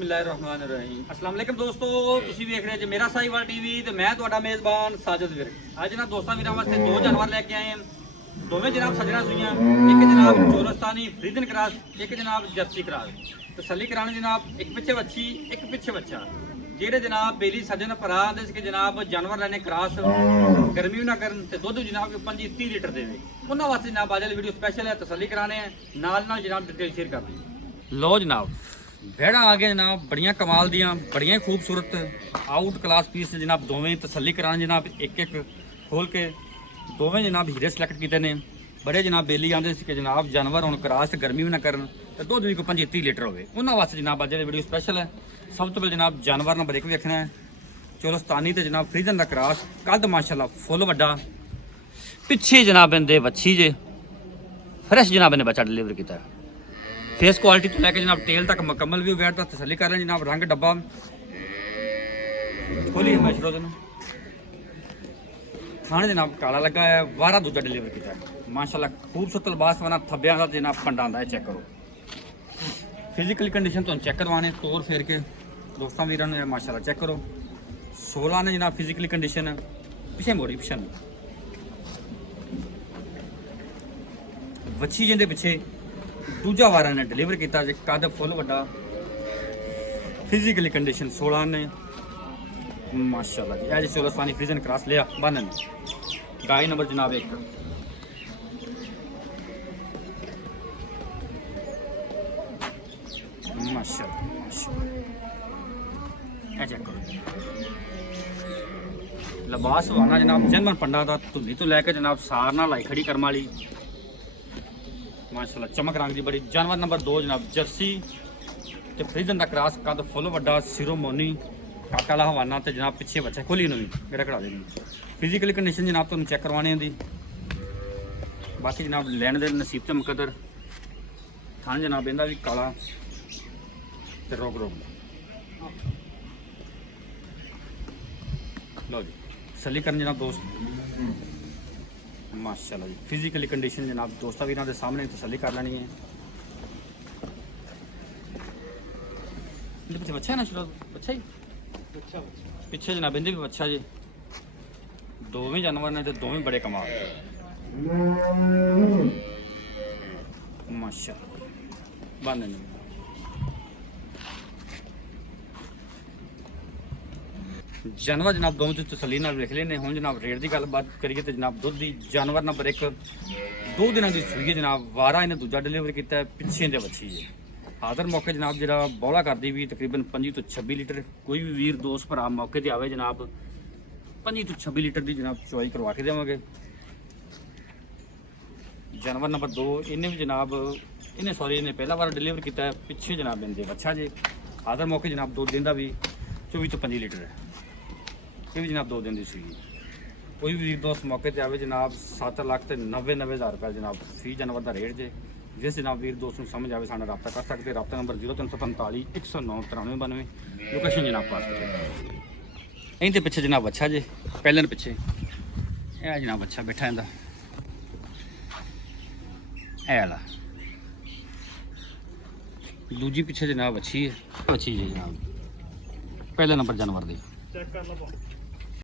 ਬਿਸਮਿल्लाहिर्रहमानिर्रहीम अस्सलाम वालेकुम ਦੋਸਤੋ, ਤੁਸੀਂ ਵੇਖ ਰਹੇ ਜੇ ਮੇਰਾ ਸਾਈਵਾਲ ਟੀਵੀ ਤੇ ਮੈਂ ਤੁਹਾਡਾ ਮੇਜ਼ਬਾਨ ਸਾਜਦ ਵਿਰਕ। ਅੱਜ ਨਾ ਦੋਸਤਾਂ ਵੀਰਾਂ ਵਾਸਤੇ ਦੋ ਜਾਨਵਰ ਲੈ ਕੇ ਆਏ ਹਾਂ। ਦੋਵੇਂ ਜਨਾਬ ਸੱਜਣਾ ਸੂਈਆਂ, ਇੱਕ ਜਨਾਬ ਚੋਰਸਤਾਨੀ ਫਰੀਦਨ ਕਰਾਸ, ਇੱਕ ਜਨਾਬ ਜਰਸੀ ਕਰਾਸ। ਤਸੱਲੀ ਕਰਾਣੀ ਜਨਾਬ, ਇੱਕ ਪਿੱਛੇ ਵੱਛੀ ਇੱਕ ਪਿੱਛੇ ਬੱਚਾ। ਜਿਹੜੇ ਜਨਾਬ ਬੇਲੀ ਸੱਜਣ ਭਰਾ ਆਂਦੇ ਸੀ ਕਿ ਜਨਾਬ ਜਾਨਵਰ ਲੈਣੇ ਕਰਾਸ, ਗਰਮੀ ਵੀ ਨਾ ਕਰਨ ਤੇ ਦੁੱਧ ਜਨਾਬ 25-30 ਲੀਟਰ ਦੇਵੇ, ਉਹਨਾਂ ਵਾਸਤੇ ਜਨਾਬ ਅੱਜ ਵਾਲੀ ਵੀਡੀਓ ਸਪੈਸ਼ਲ ਹੈ। ਤਸੱਲੀ ਕਰਾਣੇ ਹੈ, ਨਾਲ ਨਾਲ ਜਨਾਬ ਡਿਟੇਲ ਸ਼ੇਅਰ ਕਰ ਦਿਓ। ਲੋ ਜਨਾਬ भेड़ा आ गए जनाब, बड़िया कमाल दियाँ, बड़िया खूबसूरत आउट क्लास पीस जनाब। दोवें तसल्ली कराने जनाब, एक एक खोल के दोवें जनाब हीरे सिलेक्ट किए ने। बड़े जनाब बेली आते कि जनाब जानवर हम क्रास गर्मी भी ना करन तो दुध भी कोई 25-30 लीटर हो, उन्होंने वास्ते जनाब अज वीडियो स्पैशल है। सब तो पहले जनाब जानवर नंबर 1 वेखना है, चोरस्तानी तो जनाब फ्रीजन का क्रास, कद माशाल्लाह फुल वड्डा। पिछे जनाब इनके वच्छी जे फ्रैश जनाब इन्हें बच्चा डिलीवर किया। फेस क्वालिटी तो लैके जनाब टेल तक मुकम्मल भी वेट का तसली कर रहे हैं जनाब। रंग डब्बा खोली है मैशरो दिन खाने जनाब काला लगा है, वारा दूजा डिलीवर किया माशाल्लाह। खूबसूरत लिबास वाला थब्बिया का जनाब पंडा आंदा है। चेक करो फिजिकल कंडीशन तो चेक करवाने तोड़ फेर के दोस्तों वीर ने माशाल्लाह चेक करो। 16 ने जनाब फिजिकली कंडीशन पिछे मोड़ी पिछन वच्छी जिंदे पिछे दूजा वारा ने डिलीवर किया जी। कद फुल वड्डा, फिजिकली कंडीशन 16 ने माशाल्लाह जी। अज चोरस्तानी फ्रीजन क्रॉस लिया बन गाय नंबर जनाब 1 माशाल्लाह। चेक करो लिबास वाना जनाब जनमन पंडा का धुली तो लैके जनाब सार नाल लाई खड़ी करम वाली माशाल्लाह। चमक रंग की बड़ी। जानवर नंबर 2 जनाब जर्सी ते फ्रीजन का क्रॉस, कद फुल वड्डा, सिरों मोनी काका ला हवाना ते जनाब पिछे बच्चा खोली नहीं मेरा कढ़ा देनी। फिजिकली कंडीशन जनाब तुम चेक करवाने दी। बाकी जनाब लैन दे नसीब ते मुकदर। थान जनाब इहदा भी काला ते रोग रोग। लो जी तसल्ली करन जनाब दोस्त माशाल्लाह जी। फिजिकली कंडीशन जनाब दोस्तों भी इन्होंने सामने तसल्ली कर लेनी है। पीछे बच्चा है ना शुरू बच्चा ही पिछे जनाब इनके भी बच्चा जी। दोवें जानवर ने तो दोवें बड़े कमाल माशाल्लाह बन नहीं। जानवर जनाब दोवें तो तसल्ली नाल लिख लेने। हुण जनाब रेट की गलबात करिए तो जनाब दुध की जानवर नंबर 1 2 दिनों की सूई है जनाब। वारा इन्हें दूजा डिलीवर किया पिछे दे बच्ची है। हादर मौके जनाब जरा बौला करती भी तकरीबन 25 तो 26 लीटर। कोई भी वीर दोस्त भरा मौके पर आवे जनाब 25 तो 26 लीटर की जनाब चुआई करवा के देवांगे। जानवर नंबर 2 इन्हें भी जनाब इन्हें सॉरी इन्हें पहला बार डिलीवर किया पिछे जनाब इनके बच्चा जे। हादर मौके जनाब 2 दिन का भी 24 तो 25 लीटर है। ये भी जनाब 2 दिन की सी। कोई भी दोस्त मौके पर आवे जनाब 7 लाख तो 90,000 रुपये जनाब फी जानवर का रेट जे। जिस जनाब वीर दोस्त को समझ आए साढ़ा रब्ता कर सकते। रब्ता नंबर 0345 109 9392। लोकेशन जनाब पास यहीं तो पिछे जनाब अच्छा जे पहले पिछे यह जनाब अच्छा बैठा इनका ऐला। दूजी पिछे जनाब अच्छी है अच्छी जी जनाब पहले नंबर जानवर दी चेक कर लो।